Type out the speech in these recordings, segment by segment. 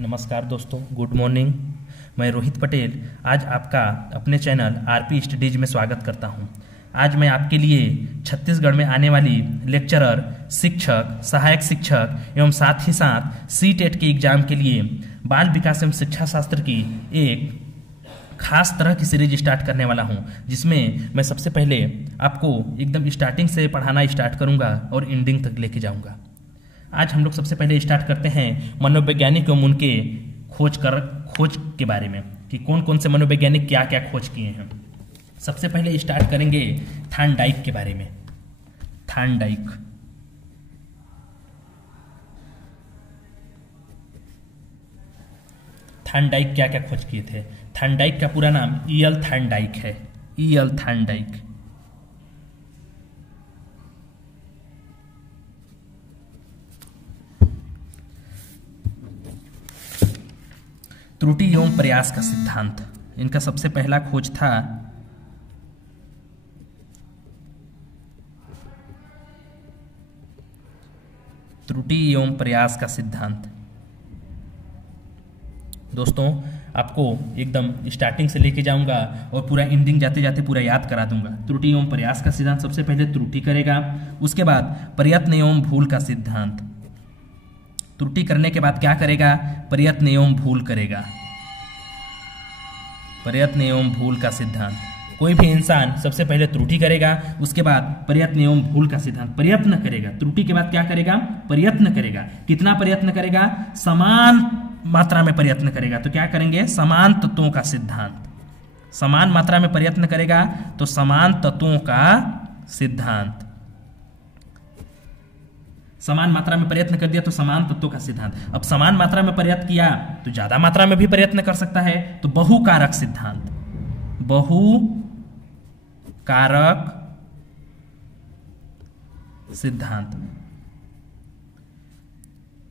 नमस्कार दोस्तों, good morning. मैं रोहित पटेल आज आपका अपने चैनल आरपी स्टडीज में स्वागत करता हूं। आज मैं आपके लिए छत्तीसगढ़ में आने वाली लेक्चरर, शिक्षक, सहायक शिक्षक एवं साथ ही साथ सी-टेट के एग्जाम के लिए बाल विकास एवं शिक्षा शास्त्र की एक खास तरह की सीरीज स्टार्ट करने वाला हूं, जिसमें मैं सबसे पहले आपको एकदम स्टार्टिंग से पढ़ाना स्टार्ट करूंगा और एंडिंग तक लेके जाऊंगा। आज हम लोग सबसे पहले स्टार्ट करते हैं मनोवैज्ञानिक एवं उनके खोज के बारे में कि कौन कौन से मनोवैज्ञानिक क्या क्या खोज किए हैं। सबसे पहले स्टार्ट करेंगे थॉर्नडाइक के बारे में। थॉर्नडाइक क्या क्या खोज किए थे? थॉर्नडाइक का पूरा नाम ई.एल. थॉर्नडाइक है। ई.एल. थॉर्नडाइक त्रुटि एवं प्रयास का सिद्धांत, इनका सबसे पहला खोज था। त्रुटि एवं प्रयास का सिद्धांत दोस्तों आपको एकदम स्टार्टिंग से लेके जाऊंगा और पूरा एंडिंग जाते जाते पूरा याद करा दूंगा। त्रुटि एवं प्रयास का सिद्धांत सबसे पहले त्रुटि करेगा, उसके बाद प्रयत्न एवं भूल का सिद्धांत। त्रुटि करने के बाद क्या करेगा? प्रयत्न एवं भूल करेगा। प्रयत्न एवं भूल का सिद्धांत। कोई भी इंसान सबसे पहले त्रुटि करेगा, उसके बाद प्रयत्न एवं भूल का सिद्धांत। प्रयत्न करेगा, त्रुटि के बाद क्या करेगा? प्रयत्न करेगा। कितना प्रयत्न करेगा? समान मात्रा में प्रयत्न करेगा। तो क्या करेंगे? समान तत्वों का सिद्धांत। समान मात्रा में प्रयत्न करेगा तो समान तत्वों का सिद्धांत। समान मात्रा में प्रयत्न कर दिया तो समान तत्वों का सिद्धांत। अब समान मात्रा में प्रयत्न किया तो ज्यादा मात्रा में भी प्रयत्न कर सकता है, तो बहुकारक सिद्धांत। बहुकारक सिद्धांत।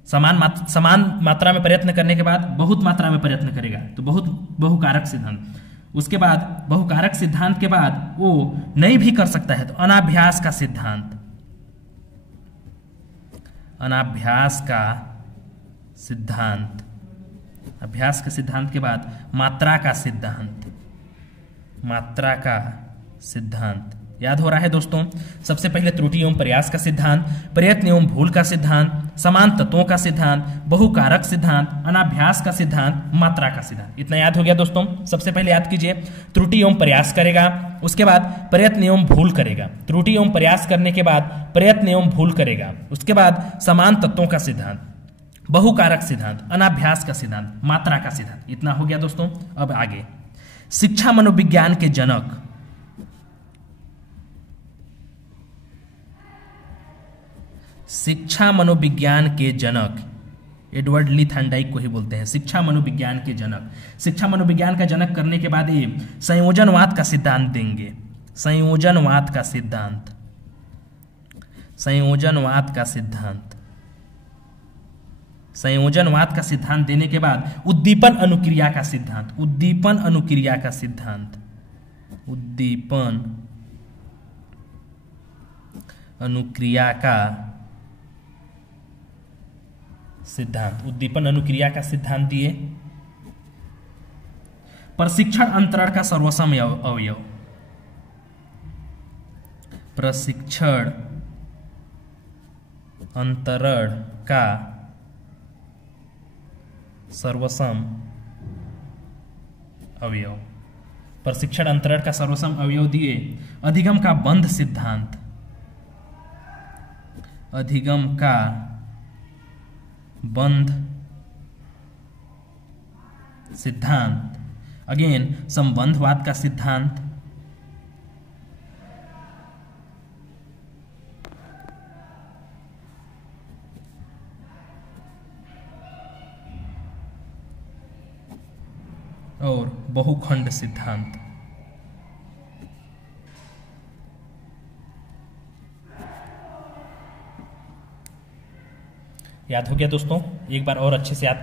समान मात्रा में प्रयत्न करने के बाद बहुत मात्रा में प्रयत्न करेगा तो बहुकारक सिद्धांत। उसके बाद बहुकारक सिद्धांत के बाद वो नहीं भी कर सकता है तो अनाभ्यास का सिद्धांत। अनाभ्यास का सिद्धांत। अभ्यास के सिद्धांत के बाद मात्रा का सिद्धांत। मात्रा का सिद्धांत। याद हो रहा है दोस्तों? सबसे पहले त्रुटि एवं प्रयास का सिद्धांत, प्रयत्न एवं भूल का सिद्धांत, समान तत्वों का सिद्धांत, बहुकारक सिद्धांत, अनाभ्यास का सिद्धांत, मात्रा का सिद्धांत। इतना याद हो गया दोस्तों? सबसे पहले याद कीजिए, त्रुटि एवं प्रयास करेगा, उसके बाद प्रयत्न एवं भूल करेगा। त्रुटि एवं प्रयास करने के बाद प्रयत्न एवं भूल करेगा, उसके बाद समान तत्वों का सिद्धांत, बहुकारक सिद्धांत, अनाभ्यास का सिद्धांत, मात्रा का सिद्धांत। इतना हो गया दोस्तों। अब आगे शिक्षा मनोविज्ञान के जनक, शिक्षा मनोविज्ञान के जनक एडवर्ड ली थॉर्नडाइक को ही बोलते हैं शिक्षा मनोविज्ञान के जनक। शिक्षा मनोविज्ञान का जनक करने के बाद ये संयोजनवाद का सिद्धांत देंगे। संयोजनवाद का सिद्धांत। संयोजनवाद का सिद्धांत। संयोजनवाद का सिद्धांत देने के बाद उद्दीपन अनुक्रिया का सिद्धांत। उद्दीपन अनुक्रिया का सिद्धांत। उद्दीपन अनुक्रिया का सिद्धांत। उद्दीपन अनुक्रिया का सिद्धांत दिए। प्रशिक्षण अंतरण का सर्वसम अवयव। प्रशिक्षण अंतरण का सर्वसम अवयव। प्रशिक्षण अंतरण का सर्वसम अवयव दिए। अधिगम का बंध सिद्धांत। अधिगम का बंध सिद्धांत। अगेन संबंधवाद का सिद्धांत। और बहुखंड सिद्धांत। याद हो गया दोस्तों? एक बार और अच्छे से याद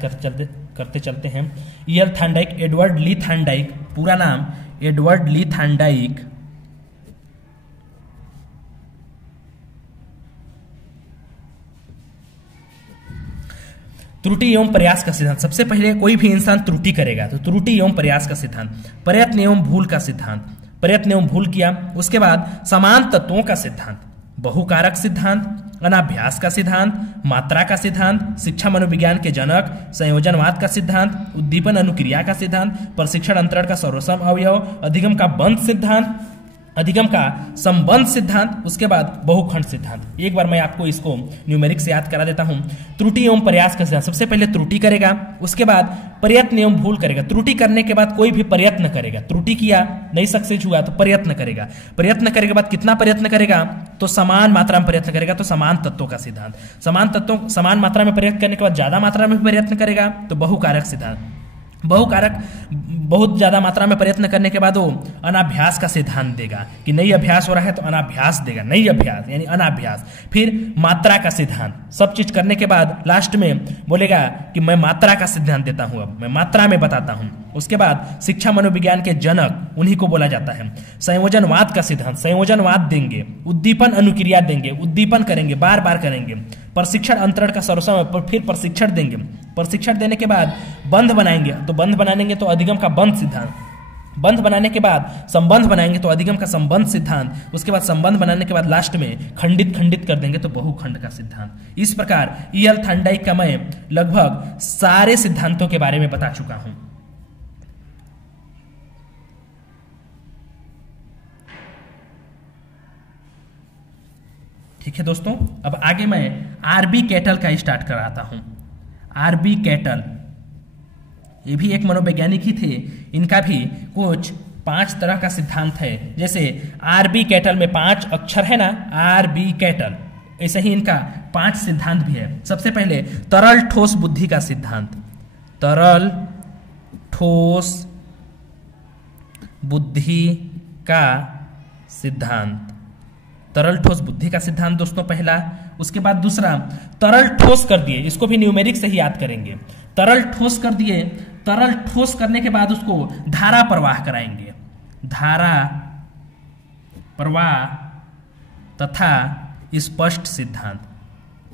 करते चलते हैं। ई.एल. थॉर्नडाइक, एडवर्ड ली थॉर्नडाइक, पूरा नाम एडवर्ड ली थॉर्नडाइक त्रुटि एवं प्रयास का सिद्धांत। सबसे पहले कोई भी इंसान त्रुटि करेगा तो त्रुटि एवं प्रयास का सिद्धांत, प्रयत्न एवं भूल का सिद्धांत, प्रयत्न एवं भूल किया, उसके बाद समान तत्वों का सिद्धांत, बहुकारक सिद्धांत, अनाभ्यास का सिद्धांत, मात्रा का सिद्धांत, शिक्षा मनोविज्ञान के जनक, संयोजनवाद का सिद्धांत, उद्दीपन अनुक्रिया का सिद्धांत, प्रशिक्षण अंतरण का सर्वसम अवयव, अधिगम का बंध सिद्धांत, अधिगम का संबंध सिद्धांत, उसके बाद बहुखंड सिद्धांत। एक बार मैं आपको इसको न्यूमेरिक से याद करा देता हूं। त्रुटि एवं प्रयास का सिद्धांत, सबसे पहले त्रुटि करेगा, उसके बाद प्रयत्न एवं भूल करेगा। त्रुटि करने के बाद कोई भी प्रयत्न करेगा, त्रुटि किया नहीं सक्सेस हुआ तो प्रयत्न करेगा, प्रयत्न करने के बाद कितना प्रयत्न करेगा तो समान मात्रा में प्रयत्न करेगा, तो समान तत्वों का सिद्धांत। समान मात्रा में प्रयत्न करने के बाद ज्यादा मात्रा में प्रयत्न करेगा तो बहुकारक सिद्धांत। बहुकारक बहुत ज्यादा मात्रा में प्रयत्न करने के बाद वो अनाभ्यास का सिद्धांत देगा कि नहीं अभ्यास हो रहा है तो अनाभ्यास देगा, नहीं अभ्यास यानी अनाभ्यास। फिर मात्रा का सिद्धांत, सब चीज करने के बाद लास्ट में बोलेगा कि मैं मात्रा का सिद्धांत देता हूं, अब मैं मात्रा में बताता हूं। उसके बाद शिक्षा मनोविज्ञान के जनक उन्हीं को बोला जाता है। संयोजनवाद का सिद्धांत, संयोजनवाद देंगे, उद्दीपन अनुक्रिया देंगे, उद्दीपन करेंगे, बार बार करेंगे, प्रशिक्षण अंतरण का सर्वसम, फिर प्रशिक्षण देंगे, प्रशिक्षण देने के बाद बंध बनाएंगे, तो बंध बनाएंगे तो अधिगम का बंध सिद्धांत, बंध बनाने के बाद संबंध बनाएंगे तो अधिगम का संबंध सिद्धांत, उसके बाद संबंध बनाने के बाद लास्ट में खंडित कर देंगे तो बहुखंड का सिद्धांत। इस प्रकार E.L. थॉर्नडाइक का मैं लगभग सारे सिद्धांतों के बारे में बता चुका हूं। ठीक है दोस्तों, अब आगे मैं आरबी कैटल का स्टार्ट कराता हूं। आरबी कैटल ये भी एक मनोवैज्ञानिक ही थे, इनका भी कुछ 5 तरह का सिद्धांत है। जैसे आरबी कैटल में 5 अक्षर है ना, आरबी कैटल, ऐसे ही इनका 5 सिद्धांत भी है। सबसे पहले तरल ठोस बुद्धि का सिद्धांत, तरल ठोस बुद्धि का सिद्धांत, तरल ठोस बुद्धि का सिद्धांत दोस्तों पहला। उसके बाद दूसरा तरल ठोस कर दिए, इसको भी न्यूमेरिक से ही याद करेंगे। तरल ठोस कर दिए, तरल ठोस करने के बाद उसको धारा प्रवाह कराएंगे, धारा प्रवाह तथा स्पष्ट सिद्धांत,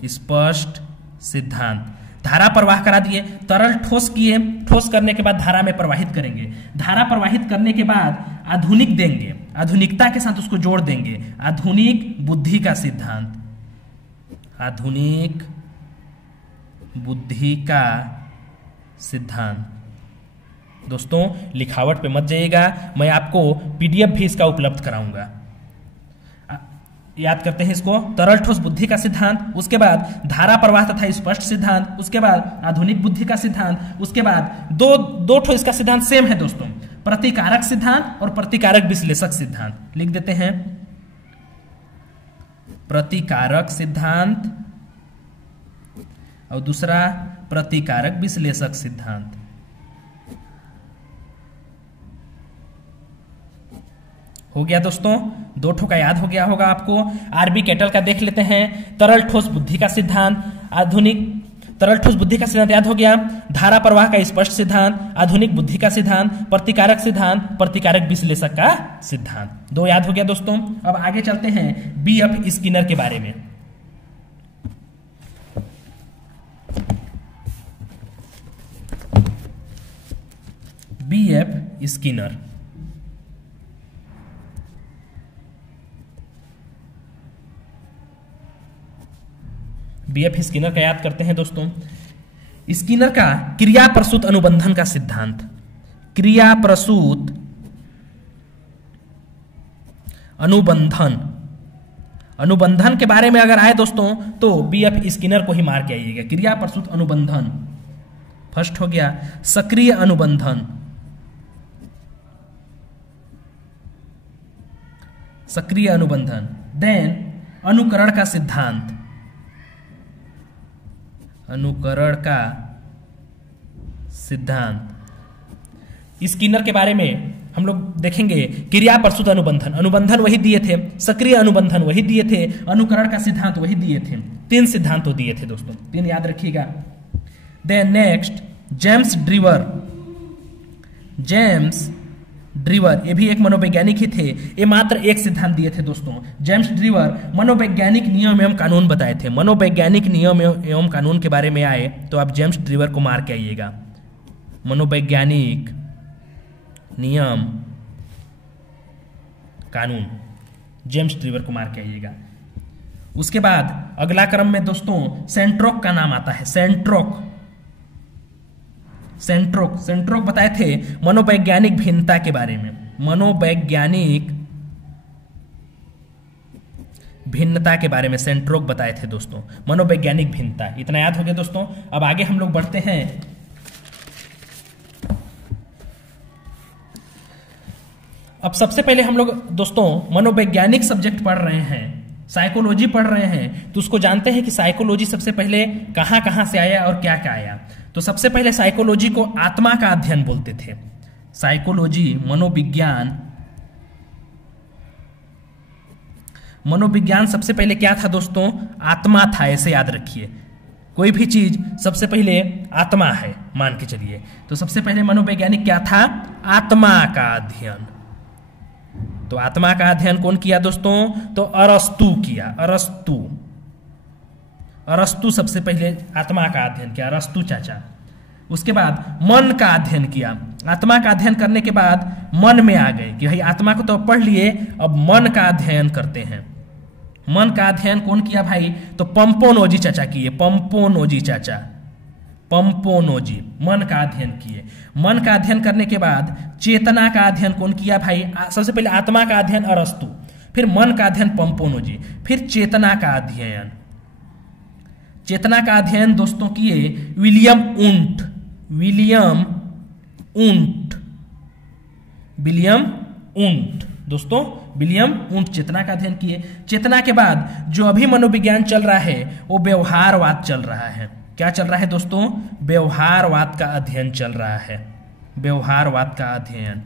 स्पष्ट सिद्धांत। धारा प्रवाह करा दिए, तरल ठोस किए, ठोस करने के बाद धारा में प्रवाहित करेंगे, धारा प्रवाहित करने के बाद आधुनिक देंगे, आधुनिकता के साथ उसको जोड़ देंगे, आधुनिक बुद्धि का सिद्धांत, आधुनिक बुद्धि का सिद्धांत। दोस्तों लिखावट पे मत जाइएगा, मैं आपको पीडीएफ भी इसका उपलब्ध कराऊंगा। याद करते हैं इसको, तरल ठोस बुद्धि का सिद्धांत, उसके बाद धारा प्रवाह तथा स्पष्ट सिद्धांत, उसके बाद आधुनिक बुद्धि का सिद्धांत, उसके बाद दो ठो इसका सिद्धांत सेम है दोस्तों, प्रतिकारक सिद्धांत और प्रतिकारक विश्लेषक सिद्धांत। लिख देते हैं प्रतिकारक सिद्धांत और दूसरा प्रतिकारक विश्लेषक सिद्धांत। हो गया दोस्तों, 2 ठो का याद हो गया होगा आपको। आरबी कैटल का देख लेते हैं, तरल ठोस बुद्धि का सिद्धांत, आधुनिक तरल ठोस बुद्धि का सिद्धांत याद हो गया, धारा प्रवाह का स्पष्ट सिद्धांत, आधुनिक बुद्धि का सिद्धांत, प्रतिकारक सिद्धांत, प्रतिकारक विश्लेषक का सिद्धांत। 2 याद हो गया दोस्तों। अब आगे चलते हैं B.F. स्किनर के बारे में। B.F. Skinner, B.F. स्किनर का याद करते हैं दोस्तों। स्किनर का क्रिया प्रसूत अनुबंधन का सिद्धांत, क्रिया प्रसूत अनुबंधन, अनुबंधन के बारे में अगर आए दोस्तों तो B.F. स्किनर को ही मार के आइएगा। क्रिया प्रसूत अनुबंधन फर्स्ट हो गया, सक्रिय अनुबंधन, सक्रिय अनुबंधन, देन अनुकरण का सिद्धांत, अनुकरण का सिद्धांत। स्किनर के बारे में हम लोग देखेंगे, क्रिया प्रसूत अनुबंधन, अनुबंधन वही दिए थे, सक्रिय अनुबंधन वही दिए थे, अनुकरण का सिद्धांत वही दिए थे। 3 सिद्धांत तो दिए थे दोस्तों, 3 याद रखिएगा। Then next James driver, James driver, ये भी एक मनोवैज्ञानिक ही थे। ये मात्र एक सिद्धांत दिए थे दोस्तों। जेम्स ड्रीवर मनोवैज्ञानिक नियम एवं कानून बताए थे। मनोवैज्ञानिक नियम एवं कानून के बारे में आए तो आप जेम्स ड्रीवर को मार के आइएगा। मनोवैज्ञानिक नियम कानून, जेम्स ड्रीवर को मार के आइएगा। उसके बाद अगला क्रम में दोस्तों सेंट्रोक का नाम आता है। सेंट्रोक बताए थे मनोवैज्ञानिक भिन्नता के बारे में। मनोवैज्ञानिक भिन्नता के बारे में सेंट्रोक बताए थे दोस्तों। मनोवैज्ञानिक भिन्नता, इतना याद हो गया दोस्तों। अब आगे हम लोग बढ़ते हैं। अब सबसे पहले हम लोग दोस्तों मनोवैज्ञानिक सब्जेक्ट पढ़ रहे हैं, साइकोलॉजी पढ़ रहे हैं, तो उसको जानते हैं कि साइकोलॉजी सबसे पहले कहां से आया और क्या क्या आया। तो सबसे पहले साइकोलॉजी को आत्मा का अध्ययन बोलते थे। साइकोलॉजी मनोविज्ञान सबसे पहले क्या था दोस्तों? आत्मा था। ऐसे याद रखिए, कोई भी चीज सबसे पहले आत्मा है मान के चलिए। तो सबसे पहले मनोवैज्ञानिक क्या था? आत्मा का अध्ययन। तो आत्मा का अध्ययन कौन किया दोस्तों? तो अरस्तु किया। अरस्तु सबसे पहले आत्मा का अध्ययन किया, अरस्तु चाचा। उसके बाद मन का अध्ययन किया। आत्मा का अध्ययन करने के बाद मन में आ गए कि भाई आत्मा को तो पढ़ लिए, अब मन का अध्ययन करते हैं। मन का अध्ययन कौन किया भाई? तो पंपोनोजी चाचा किए। पंपोनोजी मन का अध्ययन किए। मन का अध्ययन करने के बाद चेतना का अध्ययन कौन किया भाई? सबसे पहले आत्मा का अध्ययन अरस्तु, फिर मन का अध्ययन पंपोनोजी, फिर चेतना का अध्ययन। चेतना का अध्ययन दोस्तों किए विलियम उंट दोस्तों, विलियम उंट चेतना का अध्ययन किए। चेतना के बाद जो अभी मनोविज्ञान चल रहा है वो व्यवहारवाद चल रहा है। क्या चल रहा है दोस्तों? व्यवहारवाद का अध्ययन चल रहा है। व्यवहारवाद का अध्ययन